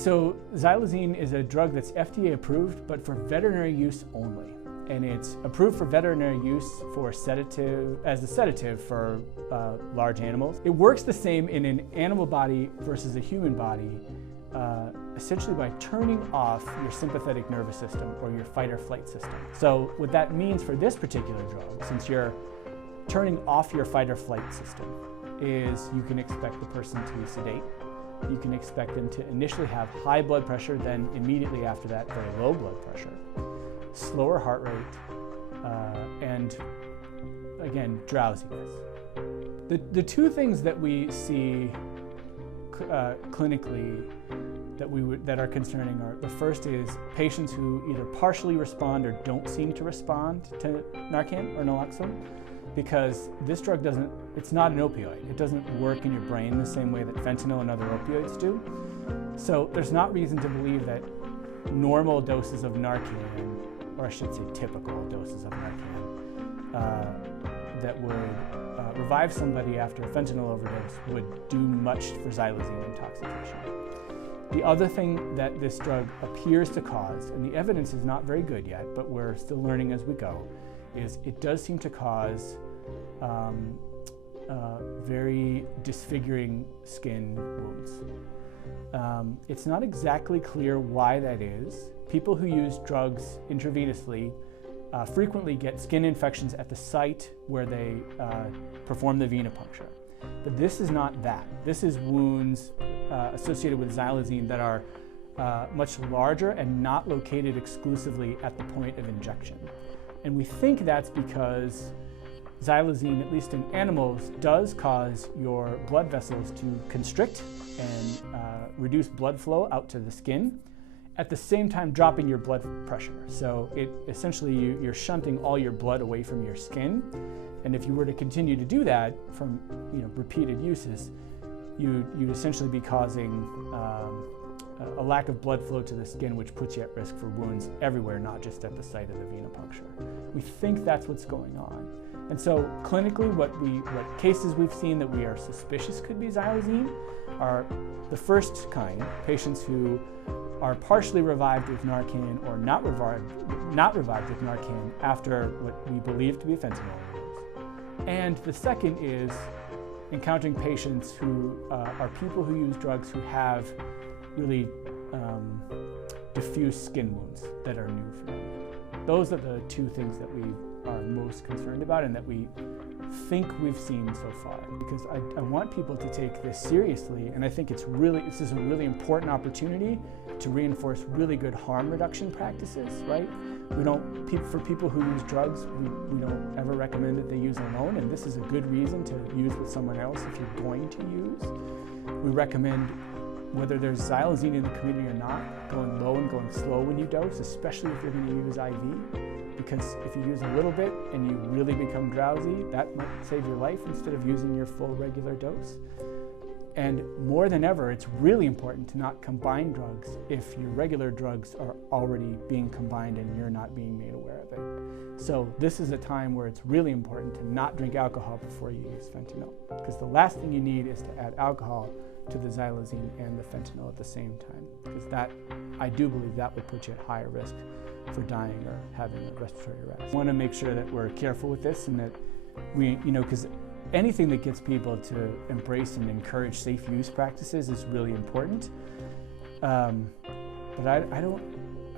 So Xylazine is a drug that's FDA approved, but for veterinary use only. And it's approved for veterinary use for sedative, as a sedative for large animals. It works the same in an animal body versus a human body, essentially by turning off your sympathetic nervous system or your fight or flight system. So what that means for this particular drug, since you're turning off your fight or flight system, is you can expect the person to be sedate. You can expect them to initially have high blood pressure, then immediately after that, very low blood pressure, slower heart rate, and again, drowsiness. The two things that we see clinically that are concerning are, the first is patients who either partially respond or don't seem to respond to Narcan or naloxone, because this drug it's not an opioid. It doesn't work in your brain the same way that fentanyl and other opioids do. So there's not reason to believe that normal doses of Narcan, or I should say typical doses of Narcan, that would revive somebody after a fentanyl overdose would do much for xylazine intoxication. The other thing that this drug appears to cause, and the evidence is not very good yet, but we're still learning as we go, is it does seem to cause very disfiguring skin wounds. It's not exactly clear why that is. People who use drugs intravenously frequently get skin infections at the site where they perform the venipuncture. But this is not that. This is wounds associated with xylazine that are much larger and not located exclusively at the point of injection. And we think that's because xylazine, at least in animals, does cause your blood vessels to constrict and reduce blood flow out to the skin, at the same time dropping your blood pressure. So essentially you're shunting all your blood away from your skin. And if you were to continue to do that from repeated uses, you'd essentially be causing a lack of blood flow to the skin, which puts you at risk for wounds everywhere, not just at the site of the venipuncture. We think that's what's going on. And so clinically, what cases we've seen that we are suspicious could be xylazine are the first kind, patients who are partially revived with Narcan or not revived with Narcan after what we believe to be a fentanyl overdose. And the second is encountering patients who are people who use drugs who have really diffuse skin wounds that are new for them. Those are the two things that we are most concerned about and that we think we've seen so far. Because I want people to take this seriously, and I think this is a really important opportunity to reinforce really good harm reduction practices, right? For people who use drugs, we don't ever recommend that they use alone, and this is a good reason to use with someone else if you're going to use. We recommend, whether there's xylazine in the community or not, going low and going slow when you dose, especially if you're going to use IV. Because if you use a little bit and you really become drowsy, that might save your life instead of using your full regular dose. And more than ever, it's really important to not combine drugs if your regular drugs are already being combined and you're not being made aware of it. So this is a time where it's really important to not drink alcohol before you use fentanyl, because the last thing you need is to add alcohol to the xylazine and the fentanyl at the same time, because I do believe that would put you at higher risk for dying or having a respiratory arrest. I want to make sure that we're careful with this and that because anything that gets people to embrace and encourage safe use practices is really important. But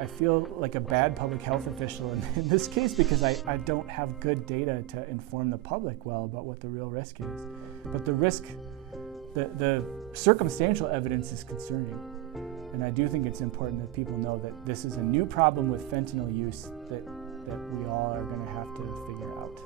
I feel like a bad public health official in this case, because I don't have good data to inform the public well about what the real risk is. But the circumstantial evidence is concerning. And I do think it's important that people know that this is a new problem with fentanyl use that we all are going to have to figure out.